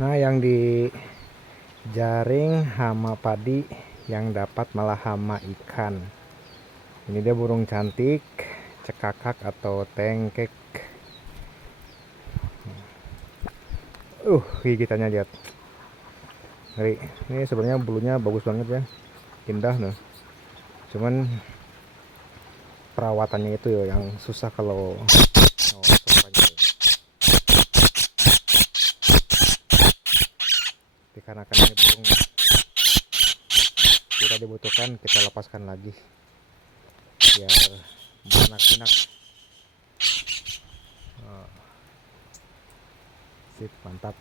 Nah, yang di jaring hama padi, yang dapat malah hama ikan. Ini dia burung cantik, cekakak atau tengkek. Gigitannya lihat. Ngeri. Ini sebenarnya bulunya bagus banget ya, indah nih. Cuman perawatannya itu ya yang susah kalau dikarenakan ini burung tidak dibutuhkan, kita lepaskan lagi biar beranak-pinak. Sip, mantap.